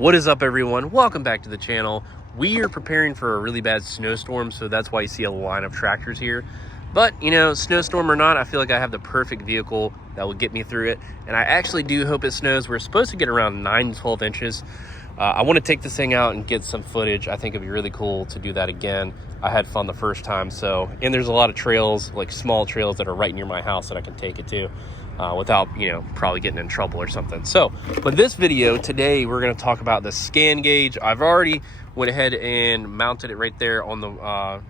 What is up, everyone? Welcome back to the channel. We are preparing for a really bad snowstorm, so that's why you see a line of tractors here. But, you know, snowstorm or not, I feel like I have the perfect vehicle that will get me through it. And I actually do hope it snows. We're supposed to get around 9 to 12 inches. I want to take this thing out and get some footage. I think it'd be really cool to do that again. I had fun the first time, and there's a lot of trails, like small trails that are right near my house that I can take it to. Without, probably getting in trouble or something. So, but this video today, we're going to talk about the scan gauge. I've already went ahead and mounted it right there on the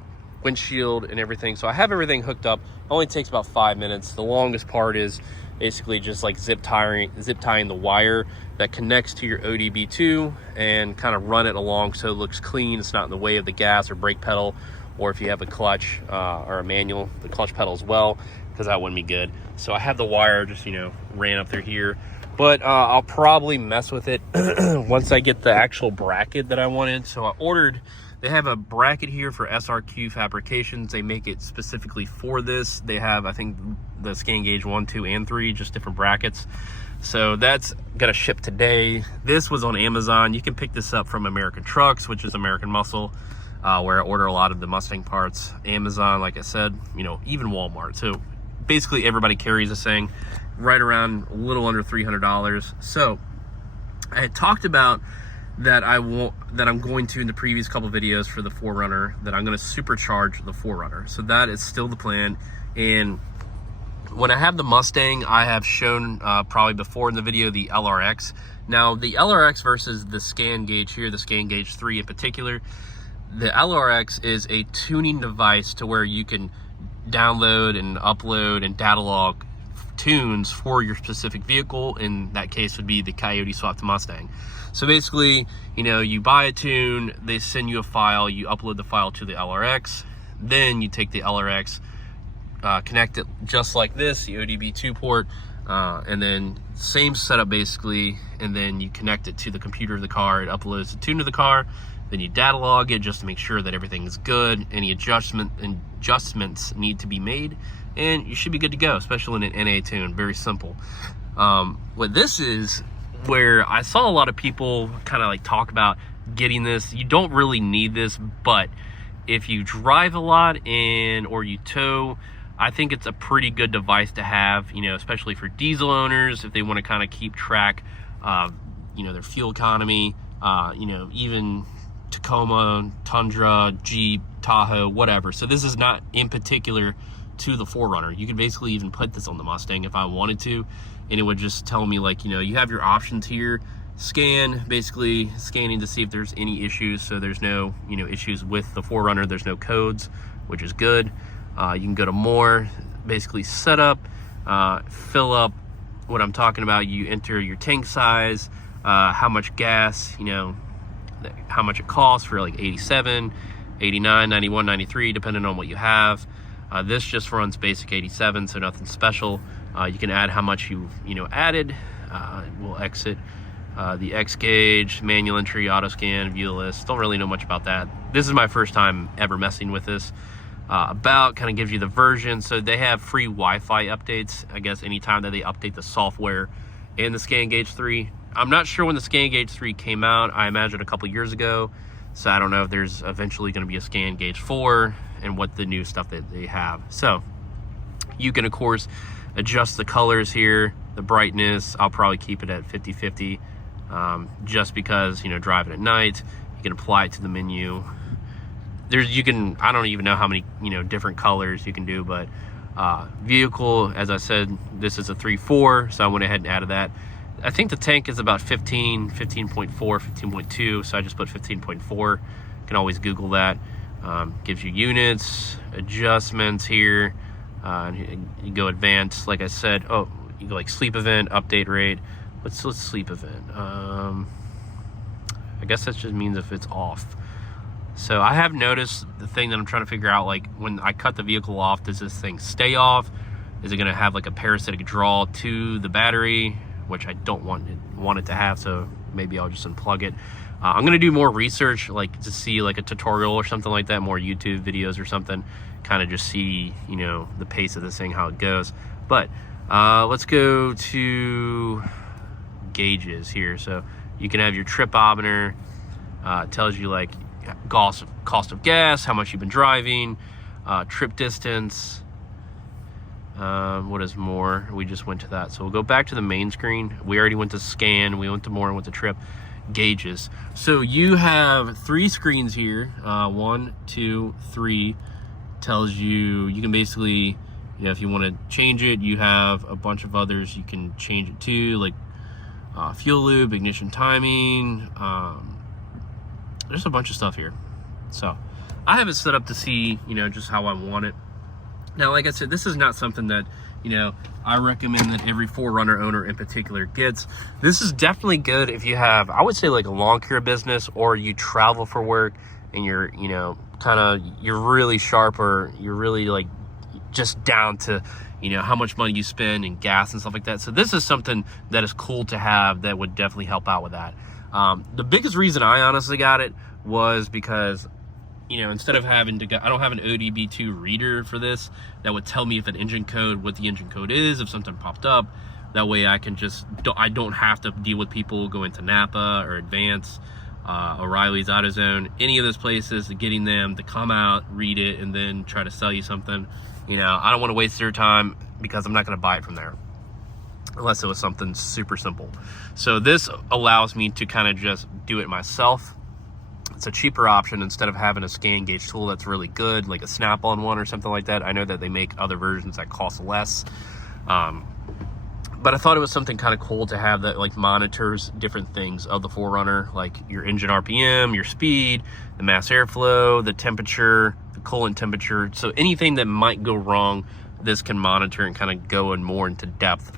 windshield and everything. So I have everything hooked up. It only takes about 5 minutes. The longest part is basically just like zip tying the wire that connects to your ODB2 and kind of run it along so it looks clean. It's not in the way of the gas or brake pedal, or if you have a clutch or a manual, the clutch pedal as well, because that wouldn't be good. So I have the wire just, ran up through here, but I'll probably mess with it once I get the actual bracket that I wanted. So they have a bracket here for SRQ Fabrications. They make it specifically for this. They have, I think, the scan gauge 1, 2, and 3, just different brackets. So that's gonna ship today. This was on Amazon. You can pick this up from American Trucks, which is American Muscle, where I order a lot of the Mustang parts. Amazon, like I said, even Walmart. So basically everybody carries this thing right around a little under $300. So I had talked about that I'm going to, in the previous couple videos for the 4Runner, that I'm going to supercharge the 4Runner. So that is still the plan. And when I have the Mustang, I have shown probably before in the video the LRX. Now the LRX versus the scan gauge here, the scan gauge 3 in particular, the LRX is a tuning device to where you can download and upload and data log tunes for your specific vehicle. In that case would be the Coyote Swapped Mustang. So basically, you buy a tune, they send you a file, you upload the file to the LRX, then you take the LRX, connect it just like this, the ODB2 port, and then same setup basically, and then you connect it to the computer of the car. It uploads the tune to the car, then you data log it just to make sure that everything is good. Any adjustments need to be made, and you should be good to go, especially in an NA tune. Very simple. What this is, where I saw a lot of people kind of like talk about getting this. You don't really need this, but if you drive a lot or you tow, I think it's a pretty good device to have, especially for diesel owners, if they want to kind of keep track of, their fuel economy, even Tacoma, Tundra, Jeep, Tahoe, whatever. So this is not in particular to the 4Runner. You could basically even put this on the Mustang if I wanted to, and it would just tell me, like, you have your options here. Scan, basically scanning to see if there's any issues. So there's no, issues with the 4Runner. There's no codes, which is good. You can go to more, basically setup, fill up what I'm talking about. You enter your tank size, how much gas, how much it costs for like 87, 89, 91, 93, depending on what you have. This just runs basic 87, so nothing special. You can add how much you've added. We'll exit the X gauge, manual entry, auto scan, view the list. Don't really know much about that. This is my first time ever messing with this. Kind of gives you the version. So they have free Wi-Fi updates, I guess, anytime that they update the software in the scan gauge 3. I'm not sure when the scan gauge 3 came out. I imagine a couple years ago. So I don't know if there's eventually going to be a scan gauge 4 and what the new stuff that they have. So you can, of course, adjust the colors here, the brightness. I'll probably keep it at 50-50, just because, driving at night. You can apply it to the menu. I don't even know how many, different colors you can do, but vehicle, as I said, this is a 3.4, so I went ahead and added that. I think the tank is about 15, 15.4, 15.2, so I just put 15.4. You can always Google that. Gives you units, adjustments here. You go advanced, like I said. Oh, you go like sleep event, update rate. Let's sleep event. I guess that just means if it's off. So I have noticed the thing that I'm trying to figure out, like when I cut the vehicle off, does this thing stay off? Is it going to have like a parasitic draw to the battery, which I don't want it to have, so maybe I'll just unplug it. I'm going to do more research, like to see like a tutorial or something like that, more YouTube videos or something, kind of just see, the pace of this thing, how it goes. But let's go to gauges here. So You can have your tripometer. Tells you like cost of gas, how much you've been driving, trip distance. What is more? We just went to that. So we'll go back to the main screen. We already went to scan. We went to more and went to trip. Gauges. So you have 3 screens here. 1, 2, 3. Tells you, you can basically, you know, if you want to change it, you have a bunch of others you can change it to, like fuel lube, ignition timing. There's a bunch of stuff here. So I have it set up to see, you know, just how I want it. Now, like I said, this is not something that, you know, I recommend that every 4Runner owner in particular gets. This is definitely good if you have, I would say, like a lawn care business, or you travel for work and you're, you know, you're really sharp, or you're really like just down to, you know, how much money you spend in gas and stuff like that. So this is something that is cool to have that would definitely help out with that. The biggest reason I honestly got it was because, you know, instead of having to go, I don't have an ODB2 reader for this that would tell me if an engine code, what the engine code is, if something popped up. That way I can just, I don't have to deal with people going to Napa or Advance, O'Reilly's, AutoZone, any of those places, getting them to come out, read it, and then try to sell you something. You know, I don't want to waste their time because I'm not going to buy it from there unless it was something super simple. So this allows me to kind of just do it myself. It's a cheaper option instead of having a scan gauge tool that's really good, like a Snap-on one or something like that. I know that they make other versions that cost less. But I thought it was something kind of cool to have that like monitors different things of the 4Runner, like your engine RPM, your speed, the mass airflow, the temperature, the coolant temperature. So anything that might go wrong, this can monitor and kind of go in more into depth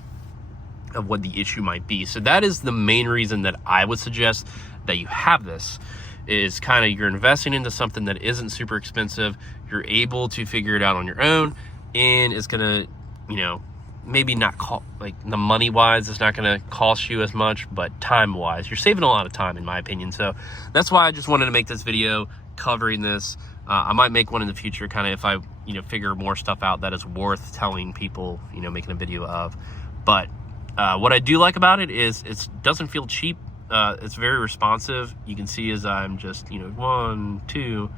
of what the issue might be. So that is the main reason that I would suggest that you have this, is kind of you're investing into something that isn't super expensive. You're able to figure it out on your own, and it's gonna, you know, maybe not like the money wise, it's not going to cost you as much, but time wise, you're saving a lot of time in my opinion. So that's why I just wanted to make this video covering this. I might make one in the future, kind of if I, you know, figure more stuff out that is worth telling people, you know, making a video of. But what I do like about it is it doesn't feel cheap. It's very responsive. You can see as I'm just, you know, 1, 2,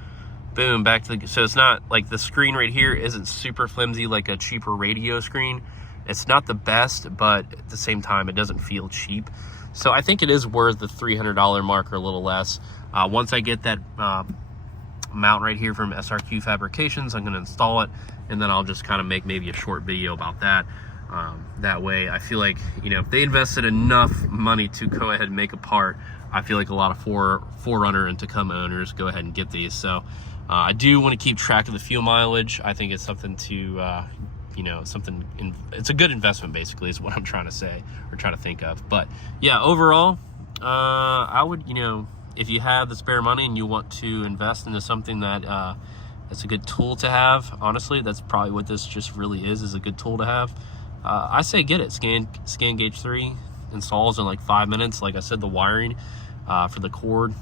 boom, back to the, so it's not like the screen right here isn't super flimsy like a cheaper radio screen. It's not the best, but at the same time, it doesn't feel cheap. So I think it is worth the $300 mark or a little less. Once I get that mount right here from SRQ Fabrications, I'm going to install it, and then I'll just kind of make maybe a short video about that. That way, I feel like, you know, if they invested enough money to go ahead and make a part, I feel like a lot of 4Runner and Tacoma owners go ahead and get these. So I do want to keep track of the fuel mileage. I think it's something to... you know, it's a good investment basically is what I'm trying to say or trying to think of. But yeah, overall, I would, you know, if you have the spare money and you want to invest into something that it's a good tool to have, honestly, that's probably what this just really is a good tool to have. I say get it. Scan Gauge 3 installs in like 5 minutes. Like I said, the wiring for the cord,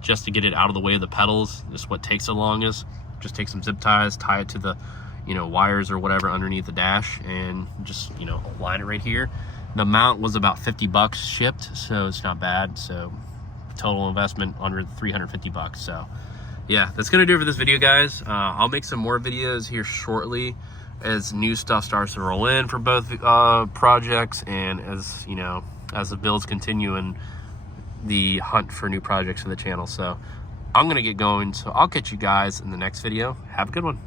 just to get it out of the way of the pedals, is what takes the longest. Just take some zip ties, tie it to the, you know, wires or whatever underneath the dash, and just, you know, line it right here. The mount was about $50 shipped, so it's not bad. So total investment under $350. So yeah, that's gonna do it for this video, guys. I'll make some more videos here shortly as new stuff starts to roll in for both projects, and as, you know, as the builds continue and the hunt for new projects for the channel. So I'm gonna get going, so I'll catch you guys in the next video. Have a good one.